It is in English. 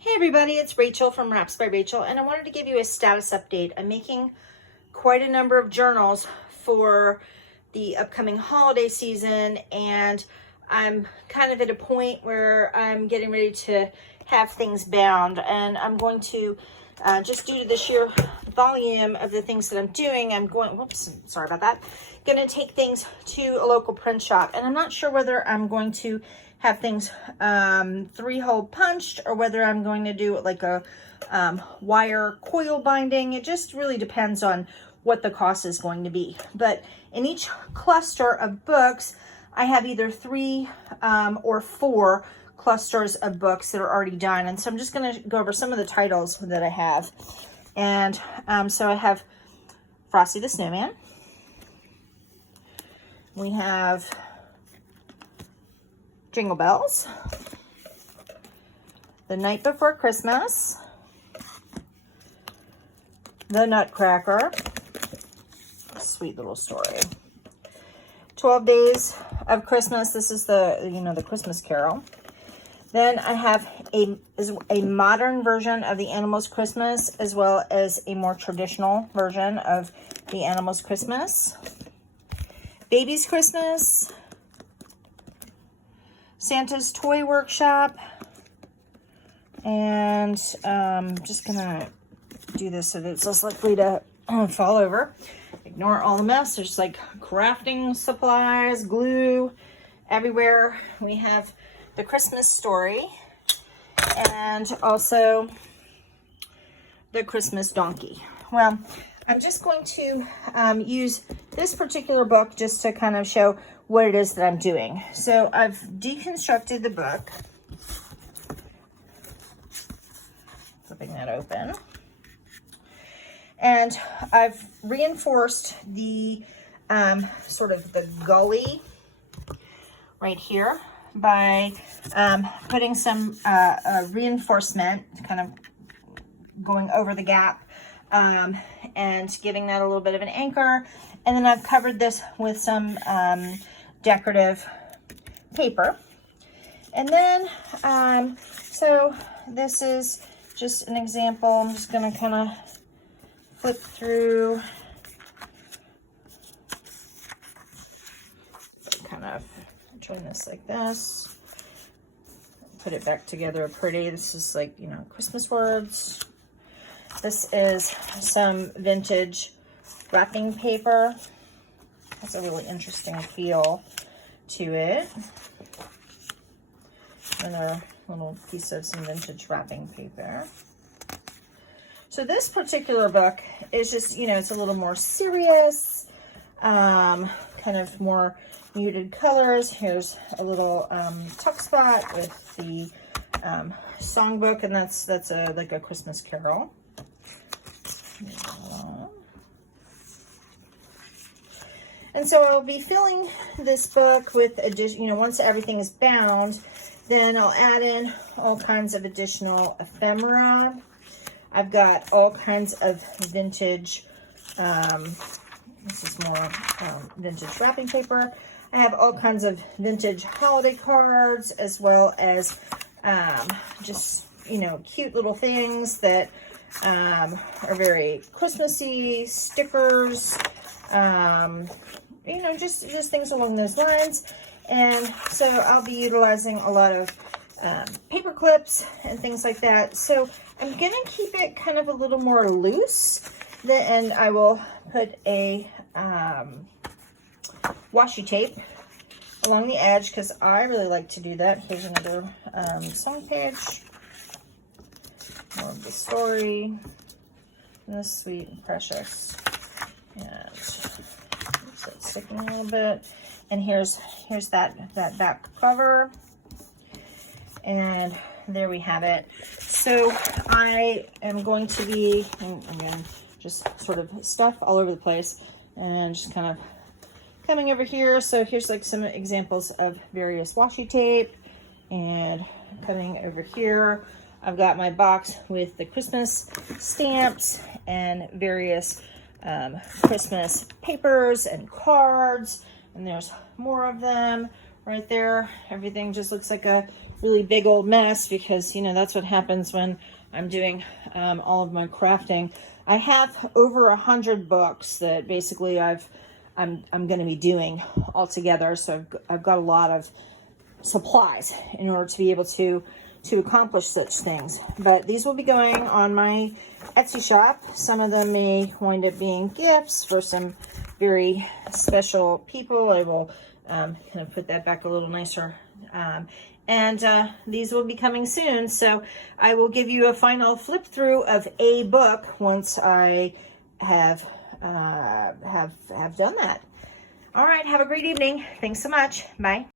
Hey everybody, it's Rachel from Wraps by Rachel, and I wanted to give you a status update. I'm making quite a number of journals for the upcoming holiday season, and I'm kind of at a point where I'm getting ready to have things bound, and I'm going to, just due to the sheer volume of the things that I'm doing, sorry about that, going to take things to a local print shop, and I'm not sure whether I'm going to have things 3-hole punched or whether I'm going to do like a wire coil binding. It just really depends on what the cost is going to be. But in each cluster of books, I have either 3 or 4 clusters of books that are already done. And so I'm just going to go over some of the titles that I have. And so I have Frosty the Snowman. We have Jingle Bells, The Night Before Christmas, The Nutcracker, sweet little story. 12 Days of Christmas. This is the Christmas Carol. Then I have a modern version of the Animals Christmas, as well as a more traditional version of the Animals Christmas. Baby's Christmas, Santa's Toy Workshop, and just gonna do this so that it's less likely to fall over. Ignore all the mess. There's like crafting supplies, glue everywhere. We have the Christmas Story and also the Christmas Donkey. Well, I'm just going to use this particular book just to kind of show what it is that I'm doing. So I've deconstructed the book. Flipping that open. And I've reinforced the sort of the gully right here by putting some reinforcement, kind of going over the gap and giving that a little bit of an anchor. And then I've covered this with some decorative paper. And then, so this is just an example. I'm just going to kind of flip through, kind of join this like this, put it back together pretty. This is like, Christmas words. This is some vintage wrapping paper. Has a really interesting feel to it. Another little piece of some vintage wrapping paper. So this particular book is just, it's a little more serious, kind of more muted colors. Here's a little tuck spot with the songbook, and that's like a Christmas Carol. And so I'll be filling this book with once everything is bound, then I'll add in all kinds of additional ephemera. I've got all kinds of vintage, this is more vintage wrapping paper. I have all kinds of vintage holiday cards, as well as just, cute little things that are very Christmassy, stickers, just things along those lines. And so I'll be utilizing a lot of paper clips and things like that. So I'm going to keep it kind of a little more loose, and I will put a washi tape along the edge because I really like to do that. Here's another song page. More of the story. And this sweet and precious. And oops, that's sticking a little bit. And here's that back cover. And there we have it. So I am going to be, again, just sort of stuff all over the place and just kind of coming over here. So here's like some examples of various washi tape, and coming over here, I've got my box with the Christmas stamps and various Christmas papers and cards, and there's more of them right there. Everything just looks like a really big old mess because, you know, that's what happens when I'm doing all of my crafting. I have over 100 books that basically I'm going to be doing all together. So I've got a lot of supplies in order to be able to accomplish such things. But these will be going on my Etsy shop. Some of them may wind up being gifts for some very special people. I will kind of put that back a little nicer. And these will be coming soon. So I will give you a final flip through of a book once I have done that. All right, have a great evening. Thanks so much. Bye.